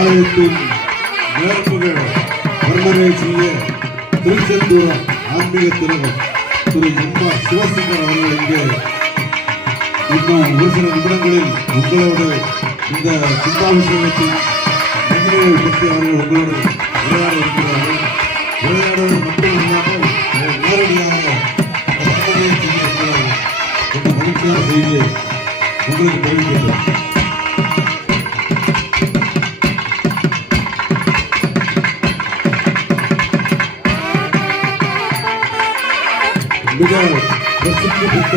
ஆலயத்தின் நேர்முக வர்ணனை செய்ய திருச்செந்தூரம் ஆன்மீக திலகம் திரு எம்மா சிவசங்கர் அவர்கள் இங்கே. இன்னும் ஒரு சில நிமிடங்களில் உங்களோடு இந்த சிந்தாபிஷேகத்தின் மகிமையை பற்றி அவர்கள் உங்களோடு உரையாட இருக்கிறார்கள். உரையாடுவது மட்டும் இல்லாமல் நேரடியாக செய்ய இருக்கிறார்கள். என்ற மகிழ்ச்சியான செய்தியை உங்களுக்கு தெரிவிக்கின்றேன். மிகவும் பிரசித்தி பெற்ற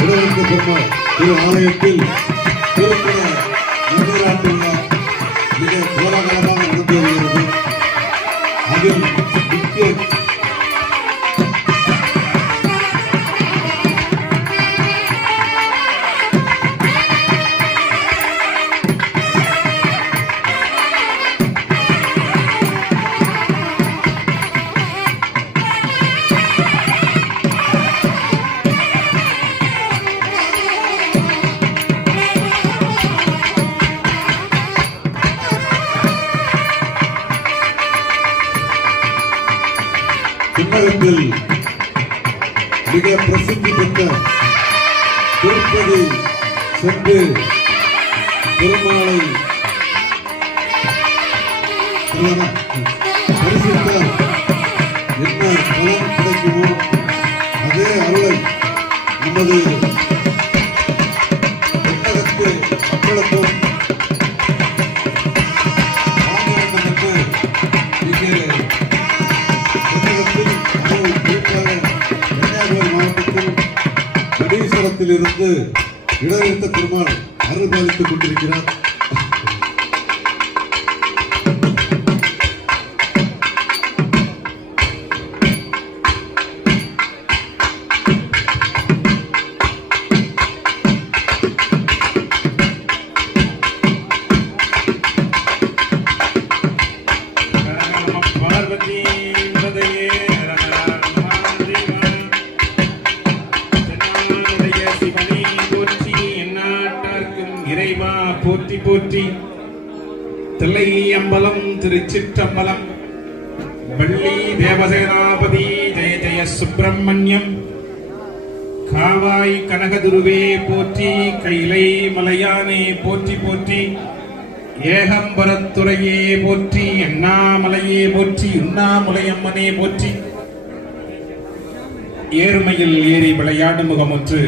உடலுக்கு பெருமாள் திரு ஆலயத்தில் திருக்குற நவராட்டு மிக கோலாகலமாக தமிழகத்தில் மிக பிரசித்தி பெற்ற திருப்பதி சென்று பெருமாளை பரிசுத்த என்ன பலன் கிடைக்குமோ அதே அருளை நமது தமிழகத்து மக்களுக்கு இருந்து இடைநிறுத்த பெருமாள் அருள் பாலித்துக் கொண்டிருக்கிறார். இறைவா போற்றி போற்றி. தில்லை அம்பலம் திருச்சிற்றம்பலம். வள்ளி தேவசேனாபதி ஜெய ஜெய சுப்பிரமணியம். காவாய் கனகதுருவே போற்றி. கைலை மலையானே போற்றி போற்றி. ஏகம்பரத்துறையே போற்றி. அண்ணாமலையே போற்றி. உண்ணாமுலையம்மனே போற்றி. ஏறுமையில் ஏறி விளையாடும் முகமுற்று.